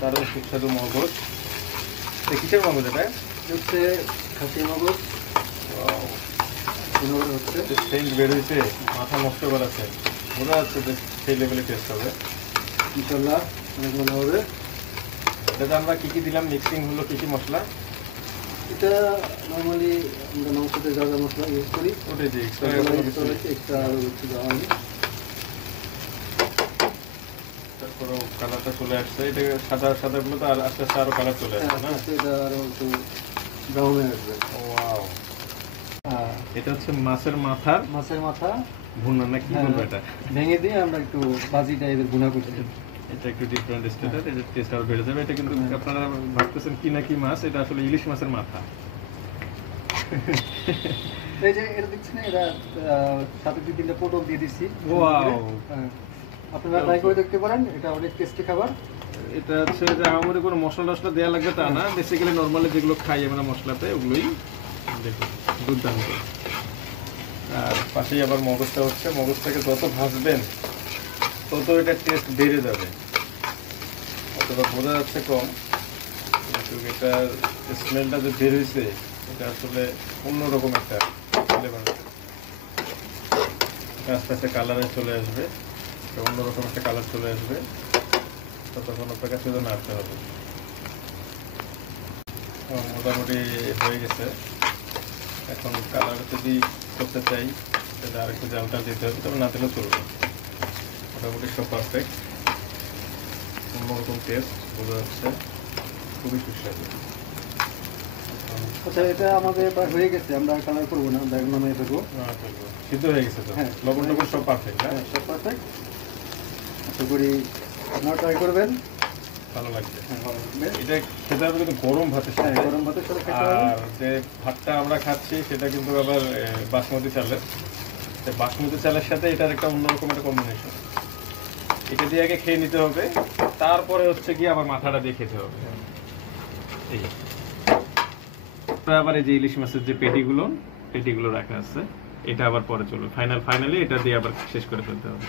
তারও সুস্বাদু মগজ। কিসের মগজ এটা? হচ্ছে খাসির মগজ। হচ্ছে সেন্ট বের হয়েছে, মাথা নষ্ট করাছে, বোঝা যাচ্ছে যে সেই লেভেলে টেস্ট হবে ইনশাল্লাহ, অনেক ভালো হবে। এটাতে আমরা কি কি দিলাম, মিক্সিং হলো কি কি মশলা? এটা নর্মালি আমরা মাংসতে যা যা মশলা ইউজ করি ওটাই যে এক্সট্রা আরও কিছু দেওয়া হয়নি। তারপরে কালারটা চলে আসছে, এটা সাদা সাদাগুলো তো আর আস্তে আস্তে আরো কালার চলে আসছে না? এটা আরও একটু ব্রাউন হয়ে আসবে। ওয়াও, এটা হচ্ছে মাছের মাথা ভুনা না কি বলবো, এটা ভেঙে দিয়ে আমরা একটু বাজি টাইপের ভুনা করছি। এটা একটু ডিফারেন্ট স্টেটের, এটা টেস্ট আরো বেড়ে যাবে। এটা কিন্তু আপনারা ভাবতেছেন কি না কি মাছ, এটা আসলে ইলিশ মাছের মাথা। এই যে এটা দেখছেন, এটা সাথে 2-3টা পটল দিয়ে দিচ্ছি। ওয়াও, আপনারা ট্রাই করে দেখতে পারেন, এটা অনেক টেস্টি খাবার। এটা হচ্ছে যে আমাদের কোনো মশলা টশলা দেওয়া লাগবে তা না, বেসিক্যালি নর্মালি যেগুলো খাই আমরা মশলাতে ওগুলোই। দেখুন দুর্দান্ত। আর পাশেই আবার মগজটা হচ্ছে, মগজটাকে যত ভাজবেন তত এটা টেস্ট বেড়ে যাবে। অতটা বোঝা যাচ্ছে কম, কিন্তু এটার স্মেলটা যে বের হয়েছে এটা আসলে অন্যরকম একটা ফ্লেভার। আস্তে আস্তে কালারে চলে আসবে, অন্যরকম একটা কালার চলে আসবে, ততক্ষণ আপনাকে শুধু নাড়তে হবে। মোটামুটি হয়ে গেছে। এখন কালার যদি করতে চাই তাহলে আর একটু জালটা দিতে হবে, তবে না দিলেও চলবে। মোটামুটি সব পারফেক্ট, অন্যরকম টেস্ট বোঝা যাচ্ছে, খুবই সুস্বাদু। আচ্ছা, এটা আমাদের হয়ে গেছে, আমরা কালার করবো না, আমরা এখন নামিয়ে ফেলবো। সিদ্ধ হয়ে গেছে তো? হ্যাঁ, লবণ টবণ সব পারফেক্ট। হ্যাঁ, সব পারফেক্ট। আশা করি আপনারা ট্রাই করবেন, ভালো লাগবে। এটা খেতে হবে কিন্তু গরম ভাতের সাথে। গরম ভাতের সাথে খেতে হবে। আর যে ভাতটা আমরা খাচ্ছি সেটা কিন্তু আবার বাসমতি চালের, বাসমতি চালের সাথে এটার একটা অন্যরকম একটা কম্বিনেশন। এটা দিয়ে আগে খেয়ে নিতে হবে, তারপরে হচ্ছে কি আবার মাথাটা দিয়ে খেতে হবে। এই আবার এই যে ইলিশ মাছের যে পেটিগুলো রাখা আছে, এটা আবার পরে চলবে। ফাইনালি এটা দিয়ে আবার শেষ করে ফেলতে হবে।